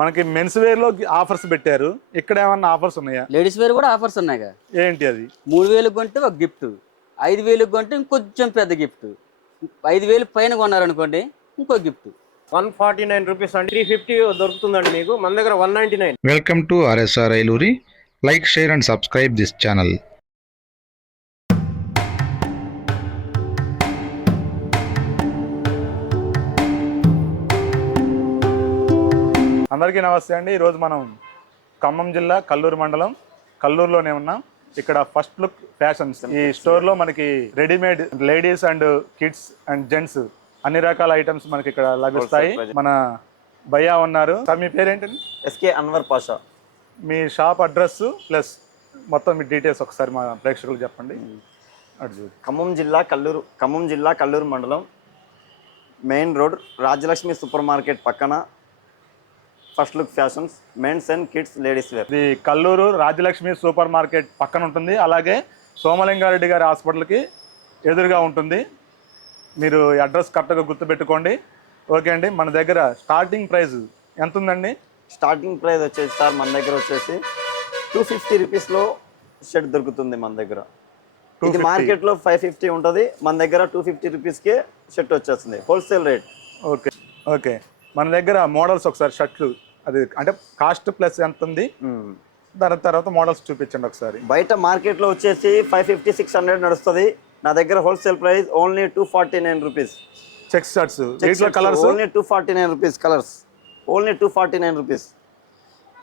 మనకి men's వేర్లో offers పెట్టారు. ఇక్కడ ఏమన్నా ఆఫర్స్ ఉన్నాయా? లేడీస్ వేర్ కూడా ఆఫర్స్ ఉన్నాయిగా. ఏంటి అది? మూడు వేలకు కొంటే ఒక గిఫ్ట్ ఐదు వేలకు కొంటే ఇంకొంచెం పెద్ద గిఫ్ట్ ఐదు వేలు పైన కొన్నారనుకోండి ఇంకో gift one forty nine rupees అండి. త్రీ ఫిఫ్టీ దొరుకుతుందండి మీకు. మన దగ్గర one ninety nine. Welcome to RSR Ailuri. Like, share, and subscribe this channel. అందరికీ నమస్తే అండి. ఈరోజు మనం ఖమ్మం జిల్లా కల్లూరు మండలం కల్లూరులోనే ఉన్నాం. ఇక్కడ ఫస్ట్ లుక్ ఫ్యాషన్స్. ఈ స్టోర్లో మనకి readymade ladies and kids and gents అన్ని రకాల ఐటమ్స్ మనకి ఇక్కడ లభిస్తాయి. మన భయ్యా ఉన్నారు. సార్ మీ పేరేంటండి? ఎస్కే అన్వర్ పాషా. మీ షాప్ అడ్రస్ ప్లస్ మొత్తం మీ డీటెయిల్స్ ఒకసారి మా ప్రేక్షకులకు చెప్పండి. ఖమ్మం జిల్లా కల్లూరు ఖమ్మం జిల్లా కల్లూరు మండలం main road Rajalakshmi super market పక్కన first look fashions men's and kids ladies wear. ఇది కల్లూరు రాజలక్ష్మి సూపర్ మార్కెట్ పక్కన ఉంటుంది. అలాగే సోమలింగారెడ్డి గారి హాస్పిటల్కి ఎదురుగా ఉంటుంది. మీరు అడ్రస్ కరెక్ట్గా గుర్తుపెట్టుకోండి. ఓకే అండి మన దగ్గర స్టార్టింగ్ ప్రైస్ ఎంత ఉందండి స్టార్టింగ్ ప్రైస్ వచ్చేసి సార్ మన దగ్గర వచ్చేసి టూ ఫిఫ్టీ రూపీస్లో షర్ట్ దొరుకుతుంది మన దగ్గర. ఇది 250. మార్కెట్లో ఫైవ్ ఫిఫ్టీ ఉంటుంది. మన దగ్గర టూ ఫిఫ్టీ రూపీస్కే షర్ట్ వచ్చేస్తుంది. Wholesale rate. Okay okay. మన దగ్గర మోడల్స్ ఒకసారి షర్ట్లు అది అంటే కాస్ట్ ప్లస్ ఎంత ఉంది దాని తర్వాత మోడల్స్ చూపించండి ఒకసారి. బయట మార్కెట్లో వచ్చేసి ఫైవ్ ఫిఫ్టీ సిక్స్ హండ్రెడ్ నడుస్తుంది. నా దగ్గర wholesale price only two forty nine rupees checks shirts colours only two forty nine rupees colours only two forty nine rupees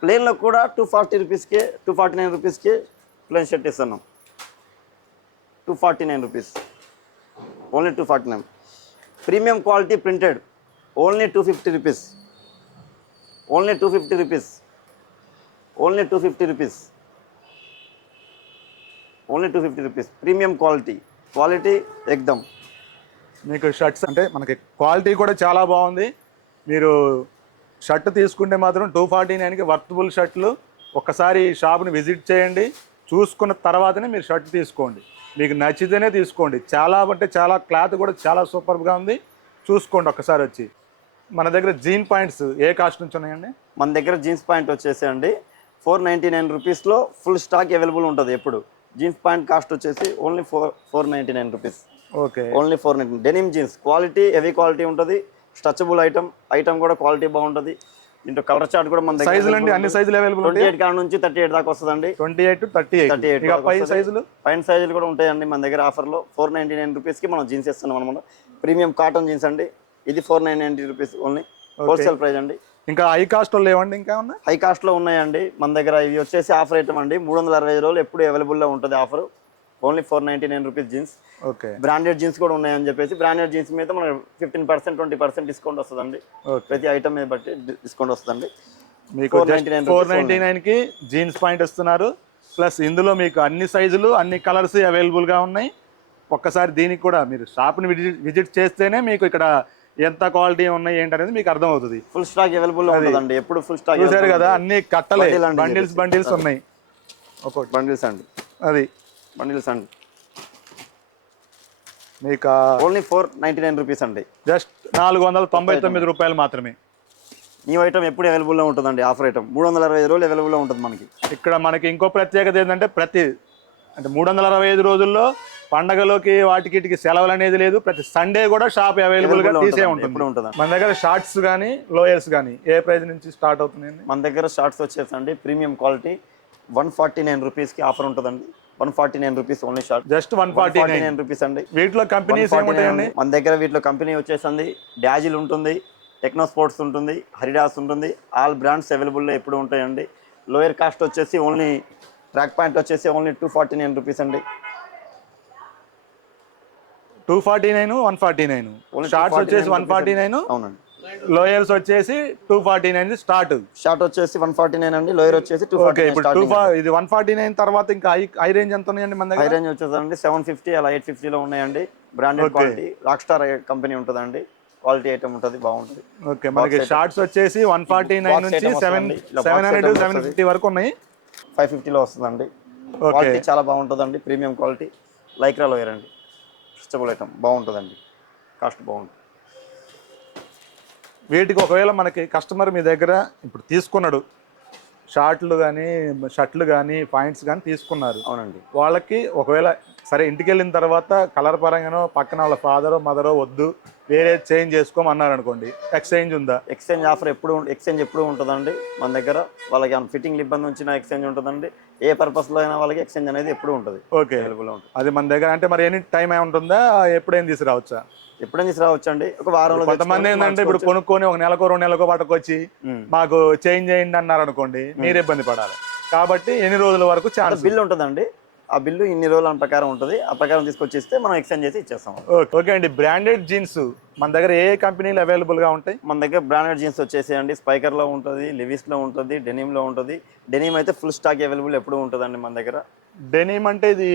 ప్లేన్లో కూడా టూ ఫార్టీ రూపీస్కి టూ ఫార్టీ నైన్ రూపీస్కి ప్లేన్ షర్ట్ ఇస్తున్నాం. Two forty nine rupees only two forty nine premium quality printed only two fifty rupees. Only two fifty rupees. Only two fifty rupees. Only two fifty rupees. Premium quality. Quality ఎగ్దమ్ మీకు shirts అంటే మనకి quality కూడా చాలా బాగుంది. మీరు shirt తీసుకుంటే మాత్రం two forty నైన్కి వర్తబుల్ షర్ట్లు ఒక్కసారి షాప్ని విజిట్ చేయండి. చూసుకున్న తర్వాతనే మీరు షర్ట్ తీసుకోండి. మీకు నచ్చితేనే తీసుకోండి. చాలా అంటే చాలా క్లాత్ కూడా చాలా సూపర్గా ఉంది. చూసుకోండి ఒక్కసారి వచ్చి. మన దగ్గర జీన్ పాయింట్స్ ఏ కాస్ట్ నుంచి ఉన్నాయండి? మన దగ్గర జీన్స్ ప్యాంట్ వచ్చేసి అండి ఫోర్ నైంటీ నైన్ రూపీస్లో ఫుల్ స్టాక్ అవైలబుల్ ఉంటుంది ఎప్పుడు. జీన్స్ ప్యాంట్ కాస్ట్ వచ్చేసి only four four ninety nine rupees. Okay. Only four ninety denim jeans quality heavy quality ఉంటుంది. స్ట్రచబుల్ ఐటమ్ ఐటమ్ కూడా క్వాలిటీ బాగుంటుంది. దీంట్లో కలర్ చార్ట్ కూడా మన సైజులు అండి అన్ని సైజులు అవైలబుల్ ట్వంటీ ఎయిట్ కాడ నుంచి థర్టీ ఎయిట్ దాకా వస్తుందండి. Twenty eight thirty eight. Thirty eight ఇక పై సైజులు పైన సైజులు కూడా ఉంటాయండి మన దగ్గర ఆఫర్లో ఫోర్ నైంటీ నైన్ రూపీస్కి మనం జీన్స్ ఇస్తున్నాం అనమాట ప్రీమియం కాటన్ జీన్స్ అండి. ఇది four nine ninety rupees only. Wholesale price అండి. ఇంకా హై కాస్ట్ లేవండి ఇంకా ఉన్నాయి హై కాస్ట్లో ఉన్నాయండి. మన దగ్గర ఇవి వచ్చేసి ఆఫర్ ఐటమ్ అండి. మూడు వందల అరవై రోజులు ఎప్పుడు అవైలబుల్లో ఉంటుంది offer. Only four ninety nine rupees jeans. Okay. Branded jeans కూడా ఉన్నాయని చెప్పేసి బ్రాండెడ్ జీన్స్ మీద మనకి fifteen percent twenty percent discount వస్తుందండి. ప్రతి ఐటమ్ మీద బట్టి డిస్కౌంట్ వస్తుందండి. మీకు 499 ఫోర్ నైన్టీ నైన్కి జీన్స్ పాయింట్ ఇస్తున్నారు. ప్లస్ ఇందులో మీకు అన్ని సైజులు అన్ని కలర్స్ అవైలబుల్గా ఉన్నాయి. ఒక్కసారి దీనికి కూడా మీరు షాప్ని విజిట్ విజిట్ చేస్తేనే మీకు ఇక్కడ ఎంత క్వాలిటీ ఉన్నాయి ఏంటనేది మీకు అర్థమవుతుంది. ఫుల్ స్టాక్ అవైలబుల్ ఉంటుందండి. ఎప్పుడు ఫుల్ స్టాక్ చూసారు కదా అన్ని కట్టలే. బండిల్స్. బండిల్స్ ఉన్నాయి. ఒక్కొక్కటి బండిల్స్ అండి. అది. బండిల్స్ అండి. మీకు only four ninety nine rupees అండి. జస్ట్ నాలుగు వందల తొంభై తొమ్మిది రూపాయలు మాత్రమే. న్యూ ఐటమ్ ఎప్పుడు అవైలబుల్లో ఉంటుందండి ఆఫర్ ఐటమ్ మూడు వందల అరవై ఐదు రోజులు అవైలబుల్లో ఉంటుంది మనకి. ఇక్కడ మనకి ఇంకో ప్రత్యేకత ఏంటంటే ప్రతి అంటే మూడు వందల అరవై ఐదు రోజుల్లో పండగలోకి వాటికి వీటికి సెలవులు అనేది లేదు. ప్రతి సండే కూడా షాప్ అవైలబుల్గా తీసే ఉంటుంది. మన దగ్గర షార్ట్స్ కానీ లోయర్స్ కానీ ఏ ప్రైస్ నుంచి స్టార్ట్ అవుతున్నాయండి? మన దగ్గర షార్ట్స్ వచ్చేసండి premium quality one forty nine రూపీస్కి ఆఫర్ ఉంటుందండి. One forty nine rupees only short just one forty nine rupees అండి. వీటిలో కంపెనీస్ 149 ఏముంటాయండి? మన దగ్గర వీటిలో కంపెనీ వచ్చేసింది డాజిల్ ఉంటుంది టెక్నో స్పోర్ట్స్ ఉంటుంది హరిడాస్ ఉంటుంది. ఆల్ బ్రాండ్స్ అవైలబుల్లో ఎప్పుడు ఉంటాయండి. లోయర్ కాస్ట్ వచ్చేసి ఓన్లీ ట్రాక్ పాయింట్ వచ్చేసి only two forty nine rupees అండి. Two forty nine one forty nine. Shorts 249 వచ్చేసి వన్ ఫార్టీ అండి. నైన్ అవునండి. లోయర్స్ వచ్చేసి two forty nine start short వచ్చేసి వన్ ఫార్టీ నైన్ అండి లోయర్ వచ్చేసి టూ ఓకే ఫార్టీ ఇప్పుడు టూ ఇది వన్ ఫార్టీ నైన్ తర్వాత ఇంకా హై హై రేంజ్ ఎంత ఉన్నాయండి మన హై దగ్గర రేంజ్ వచ్చేసండి సెవెన్ ఫిఫ్టీ అలా ఎయిట్ ఫిఫ్టీలో ఉన్నాయండి. Branded. Quality rock star company ఉంటుందండి. క్వాలిటీ ఐటమ్ ఉంటుంది బాగుంటుంది. ఓకే మనకి. షార్ట్స్ వచ్చేసి వన్ ఫార్టీ నైన్ నుంచి seven seven hundred seven. Fifty వరకు ఉన్నాయి. ఫైవ్ ఫిఫ్టీలో వస్తుందండి. ఓకే క్వాలిటీ చాలా బాగుంటుందండి ప్రీమియం క్వాలిటీ లైక్రా లోయర్ అండి స్ట్రెచబుల్ ఐటమ్ బాగుంటుందండి. కాస్ట్ బాగుంటుంది. వీటికి ఒకవేళ మనకి కస్టమర్ మీ దగ్గర ఇప్పుడు తీసుకున్నాడు షార్ట్లు కానీ షర్ట్లు కానీ పాయింట్స్ కానీ తీసుకున్నారు. అవునండి. వాళ్ళకి ఒకవేళ సరే ఇంటికి వెళ్ళిన తర్వాత కలర్ పరంగానో పక్కన వాళ్ళ ఫాదరో మదరో వద్దు వేరే చేంజ్ చేసుకోమన్నారు అనుకోండి ఎక్స్చేంజ్ ఉందా? ఎక్స్చేంజ్ ఆఫర్ ఎప్పుడు ఎక్స్చేంజ్ ఎప్పుడు ఉంటుందండి మన దగ్గర. వాళ్ళకి ఏమైనా ఫిట్టింగ్ ఇబ్బంది వచ్చినా ఎక్స్చేంజ్ ఉంటుందండి. ఏ పర్పస్లో అయినా వాళ్ళకి ఎక్స్చేంజ్ అనేది ఎప్పుడు ఉంటుంది. ఓకే. అవైలబుల్ ఉంటుంది. అది మన దగ్గర అంటే మరి ఎనీ టైం ఏమి ఉంటుందా? ఎప్పుడైనా తీసుకురావచ్చా? ఎప్పుడైనా తీసుకురావచ్చు అండి ఒక వారంలో కొంతమంది ఏంటంటే ఇప్పుడు. కొనుక్కొని ఒక నెలకో రెండు నెలకో పట్టుకొచ్చి ఉమ్. మాకు చేంజ్ చేయండి అన్నారు అనుకోండి మీరు ఇబ్బంది పడాలి. కాబట్టి ఎన్ని రోజుల వరకు ఛాన్స్ బిల్ ఉంటుందండి. ఆ బిల్లు ఇన్ని రోజుల ప్రకారం ఉంటుంది. ఆ ప్రకారం తీసుకొచ్చి ఇస్తే మనం ఎక్స్చేంజ్ చేసి ఇచ్చేస్తాం. ఓకే అండి. బ్రాండెడ్ జీన్స్ మన దగ్గర ఏ కంపెనీలు అవైలబుల్గా ఉంటాయి? మన దగ్గర బ్రాండెడ్ జీన్స్ వచ్చేసి అండి స్పైకర్లో ఉంటుంది లివిస్లో ఉంటుంది డెనిమ్లో ఉంటుంది. డెనిమ్ అయితే ఫుల్ స్టాక్ అవైలబుల్ ఎప్పుడు ఉంటుందండి మన దగ్గర. డెనిమ్ అంటే ఇది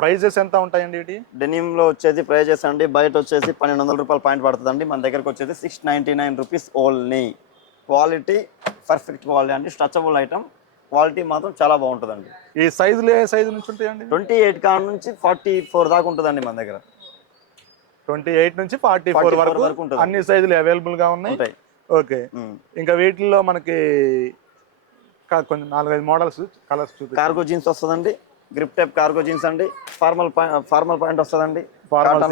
ప్రైజెస్ ఎంత ఉంటాయండి వీటి? డెనిమ్లో వచ్చేసి ప్రైజెస్ అండి. బయట వచ్చేసి పన్నెండు వందల రూపాయలు పాయింట్ పడుతుందండి. మన దగ్గరకు వచ్చేసి six ninety nine rupees only quality perfect quality అండి. స్ట్రచబుల్ ఐటమ్ క్వాలిటీ మాత్రం చాలా బాగుంటుందండి. ఈ సైజులు ఏ సైజు నుంచి ఉంటాయండి? ట్వంటీ ఎయిట్ కాడ నుంచి ఫార్టీ ఫోర్ దాకా ఉంటుందండి మన దగ్గర. ట్వంటీ ఎయిట్ నుంచి ఫార్టీ 44 ఫోర్ వరకు. అన్ని సైజులు అవైలబుల్గా ఉన్నాయి. ఓకే. ఇంకా వీటిల్లో మనకి కొంచెం నాలుగైదు మోడల్స్ కలర్స్ చూపి కార్గో జీన్స్ వస్తుందండి. గ్రిప్ టైప్ కార్గో జీన్స్ అండి. ఫార్మల్ ఫార్మల్ పాయింట్ వస్తుందండి.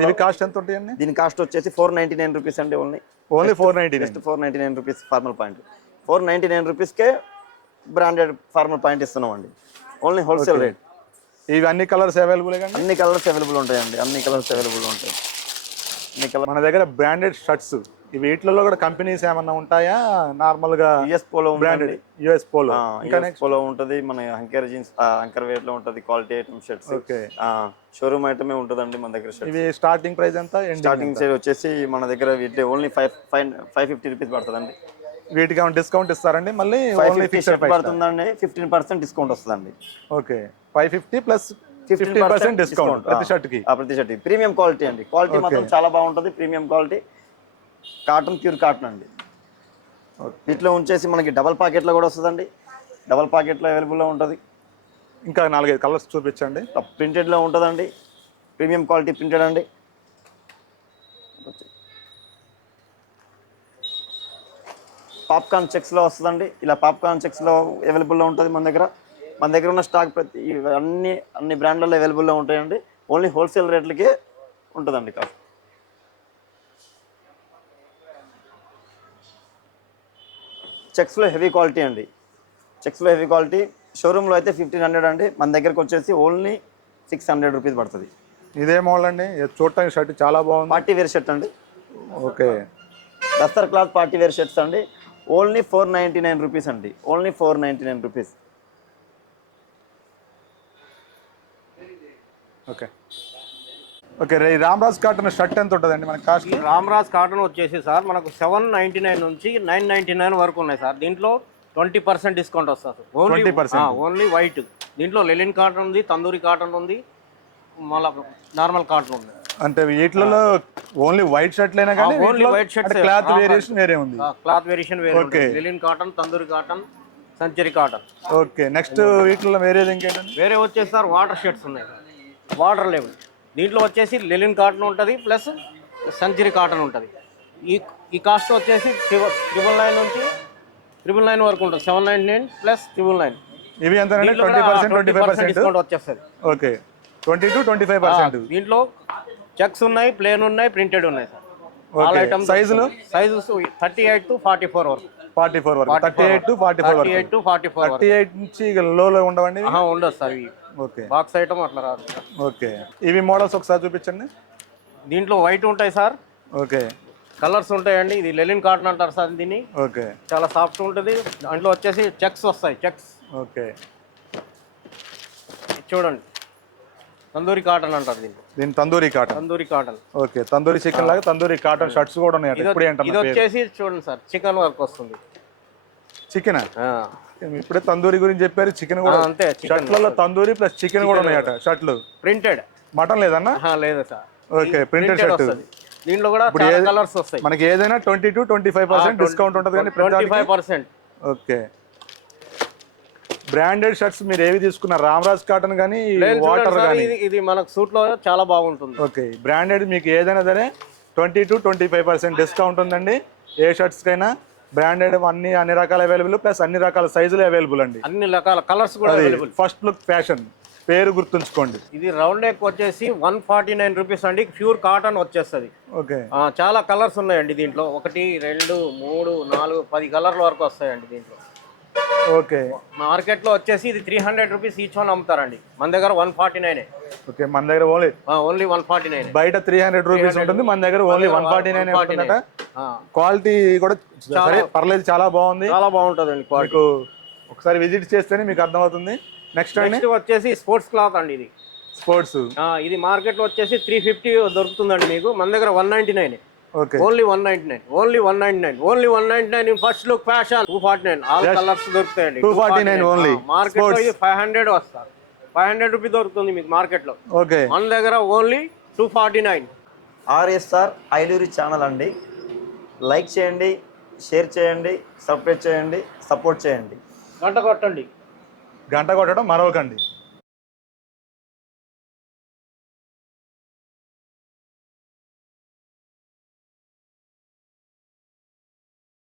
ఇవి కాస్ట్ ఎంత ఉంటాయండి? దీని కాస్ట్ వచ్చేసి ఫోర్ నైంటీ నైన్ రూపీస్ అండి only. Only four ninety four ninety nine rupees formal point. Four ninety nine రూపీస్కే బ్రాండెడ్ ఫార్మల్ పాయింట్ ఇస్తున్నాం అండి ఓన్లీ హోల్సేల్ రేట్ ఇవి అన్ని కలర్స్ అవైలబుల్ అన్ని కలర్స్ అవైలబుల్ ఉంటాయండి. అన్ని కలర్స్ అవైలబుల్ ఉంటాయి. అన్ని కలర్ మన దగ్గర బ్రాండెడ్ షర్ట్స్ ఈ వీటిలలో కూడా కంపెనీస్ ఏమన్నా ఉంటాయా? నార్మల్గా యుఎస్ పోలో బ్రాండెడ్ ఉంటుంది యుఎస్ పోలో ఇంకా యుఎస్ పోలో ఉంటుంది. మన హంకర్ జీన్స్ హంకర్ వేట్లో ఉంటుంది quality item shirts okay showroom ఐటమే ఉంటుందండి మన దగ్గర షర్ట్స్ ఇవి స్టార్టింగ్ ప్రైస్ ఎంత? స్టార్టింగ్ సైడ్ వచ్చేసి మన దగ్గర వీటి only five five five fifty rupees పడుతుందండి. వీటికి ఏమైనా డిస్కౌంట్ ఇస్తారండి? మళ్ళీ ఓన్లీ ఫిక్స్డ్ ప్రైస్ పడుతుందండి. ఫిఫ్టీన్ పర్సెంట్ డిస్కౌంట్ వస్తుందండి. Okay five fifty plus fifty percent discount ప్రతి షర్ట్కి ఆ, ప్రతి షర్ట్ ప్రీమియం క్వాలిటీ అండి. క్వాలిటీ మాత్రం చాలా బాగుంటుంది. Premium quality cotton pure cotton అండి. వీటిలో ఉంచేసి మనకి డబల్ పాకెట్లో కూడా వస్తుందండి. డబల్ పాకెట్లో అవైలబుల్లో ఉంటుంది. ఇంకా నాలుగైదు కలర్స్ చూపించండి. ప్రింటెడ్లో ఉంటుందండి. ప్రీమియం క్వాలిటీ ప్రింటెడ్ అండి. పాప్కార్న్ చెక్స్లో వస్తుందండి. ఇలా పాప్కార్న్ చెక్స్లో అవైలబుల్లో ఉంటుంది మన దగ్గర. మన దగ్గర ఉన్న స్టాక్ ప్రతి అన్ని అన్ని బ్రాండ్లలో అవైలబుల్లో ఉంటాయండి. ఓన్లీ హోల్సేల్ రేట్లకే ఉంటుందండి కాస్ట్ చెక్స్లో హెవీ క్వాలిటీ అండి. చెక్స్లో హెవీ క్వాలిటీ. షోరూంలో అయితే ఫిఫ్టీన్ హండ్రెడ్ అండి. మన దగ్గరకు వచ్చేసి ఓన్లీ సిక్స్ హండ్రెడ్ రూపీస్ పడుతుంది. ఇదే మోడల్ అండి? చూడటానికి షర్ట్ చాలా బాగుంది. పార్టీ వేర్ షర్ట్ అండి. ఓకే. దస్తర్ క్లాత్ పార్టీ వేర్ షర్ట్స్ అండి. Only four ninety nine rupees అండి. Only four ninety nine rupees. Okay. Okay రే రామరాజ్ కాటన్ షర్ట్ ఎంత ఉంటుందండి మన కాస్ట్? రామ్రాజ్ కాటన్ వచ్చేసి సార్ మనకు సెవెన్ నైన్టీ నైన్ నుంచి నైన్ నైన్టీ నైన్ వరకు ఉన్నాయి సార్. దీంట్లో ట్వంటీ పర్సెంట్ డిస్కౌంట్ వస్తుంది ఓన్లీ 20%. Only white. దీంట్లో లెలిన్ కాటన్ ఉంది తందూరి కాటన్ ఉంది మళ్ళా నార్మల్ కాటన్ ఉంది. అంటే వీటిలలో ఓన్లీ వైట్ షర్ట్లైనా కానీ only white shirts cloth variation వేరే ఉంది. క్లాత్ వేరియేషన్ వేరే Okay. Linen cotton tandoori cotton Century cotton okay next వీటిలో వేరేది ఇంకేంటండి? వేరే వచ్చేసి సార్ వాటర్ షర్ట్స్ ఉన్నాయి. వాటర్ లెవెల్ దీంట్లో వచ్చేసి లెలిన్ కాటన్ ఉంటుంది ప్లస్ సంచరీ కాటన్ ఉంటుంది. ఈ ఈ కాస్ట్ వచ్చేసి ట్రిపుల్ నైన్ నుంచి ట్రిపుల్ నైన్ వరకు ఉంటుంది. Seven nine nine plus triple nine ఇవి ఎంత twenty percent twenty five percent discount వచ్చేస్తుంది. Okay twenty two twenty five percent దీంట్లో చెక్స్ ఉన్నాయి ప్లేన్ ఉన్నాయి ప్రింటెడ్ ఉన్నాయి సార్. ఆల్ ఐటమ్స్ సైజులు sizes thirty eight to forty four వరకు ఫార్టీ ఫోర్ వరకు. Thirty eight to forty four thirty eight to forty four వరకు. Thirty eight నుంచి లోలో ఉండవండి ఉండదు సార్ ఇవి. ఓకే. బాక్స్ ఐటమ్ అట్లా రాదు ఓకే. ఇవి మోడల్స్ ఒకసారి చూపించండి. దీంట్లో వైట్ ఉంటాయి సార్. ఓకే. కలర్స్ ఉంటాయండి. ఇది లెలిన్ కాటన్ అంటారు సార్ దీన్ని. ఓకే. చాలా సాఫ్ట్ ఉంటుంది. దాంట్లో వచ్చేసి చెక్స్ వస్తాయి చెక్స్. ఓకే. చూడండి. తందూరి కాటన్ అంటారు దీన్ని. దీని tandoori cotton. Tandoori cotton. Okay tandoori chicken లాగా తందూరి కాటన్ షర్ట్స్ కూడా ఉన్నాయి ఇప్పుడు ఇది వచ్చేసి చూడండి సార్ చికెన్ వర్క్ వస్తుంది. చికెన్? ఇప్పుడే తందూరి గురించి చెప్పారు చికెన్ కూడా అంతే షర్ట్లలో తందూరి ప్లస్ చికెన్ కూడా ఉన్నాయట షర్ట్లు. ప్రింటెడ్. మటన్ లేదన్నా? లేదు సార్. Okay printed shirt. దీంట్లో కూడా కలర్స్ వస్తాయి. మనకి ఏదైనా twenty to twenty five percent discount ఉంటుంది కానీ twenty five percent. Okay. Branded shirts మీరు ఏవి తీసుకున్నారు రామరాజ్ కాటన్ కానీ వాటర్ కానీ ఇది మనకు సూట్లో చాలా బాగుంటుంది. ఓకే బ్రాండెడ్ మీకు ఏదైనా సరే twenty to twenty five percent discount ఉందండి. ఏ షర్ట్స్కైనా బ్రాండెడ్ అన్ని అన్ని రకాల అవైలబుల్ ప్లస్ అన్ని రకాల సైజులు అవైలబుల్ అండి. అన్ని రకాల కలర్స్ కూడా అవైలబుల్. ఫస్ట్ లుక్ ఫ్యాషన్ పేరు గుర్తుంచుకోండి. ఇది రౌండ్ నెక్ వచ్చేసి వన్ ఫార్టీ నైన్ రూపీస్ అండి ప్యూర్ కాటన్ వచ్చేస్తుంది. ఓకే. చాలా కలర్స్ ఉన్నాయండి దీంట్లో. ఒకటి రెండు మూడు నాలుగు పది కలర్ల వరకు వస్తాయండి దీంట్లో. ఓకే. మార్కెట్లో వచ్చేసి ఇది three hundred rupees each one అమ్ముతారండి. మన దగ్గర వన్ ఫార్టీ నైన్ ఓకే మన దగ్గర only only one forty nine బయట త్రీ హండ్రెడ్ రూపీస్ ఉంటుంది మన దగ్గర ఓన్లీ వన్ ఫార్టీ నైన్ ఉంటుందట. క్వాలిటీ కూడా సరే పర్లేదు చాలా బాగుంది. చాలా బాగుంటుందండి క్వాలిటీ మీకు ఒకసారి విజిట్ చేస్తేనే మీకు అర్థమవుతుంది. నెక్స్ట్ అండి. నెక్స్ట్ వచ్చేసి స్పోర్ట్స్ క్లాత్ అండి ఇది. స్పోర్ట్స్ ఆ, ఇది మార్కెట్లో వచ్చేసి త్రీ ఫిఫ్టీ దొరుకుతుందండి మీకు. మన దగ్గర one ninety nine only one ninety nine only one ninety nine only one ninety nine first look fashion two forty nine all colours దొరుకుతాయండి. 249 only. మార్కెట్లో Sports. ఇది ఫైవ్ హండ్రెడ్ వస్తారు ఫైవ్ హండ్రెడ్ రూపీస్ దొరుకుతుంది మీకు మార్కెట్లో. ఓకే మన దగ్గర only two forty nine RSR Ailuri channel అండి. లైక్ చేయండి షేర్ చేయండి సబ్స్క్రైబ్ చేయండి సపోర్ట్ చేయండి. గంట కొట్టండి. గంట కొట్టడం మరవకండి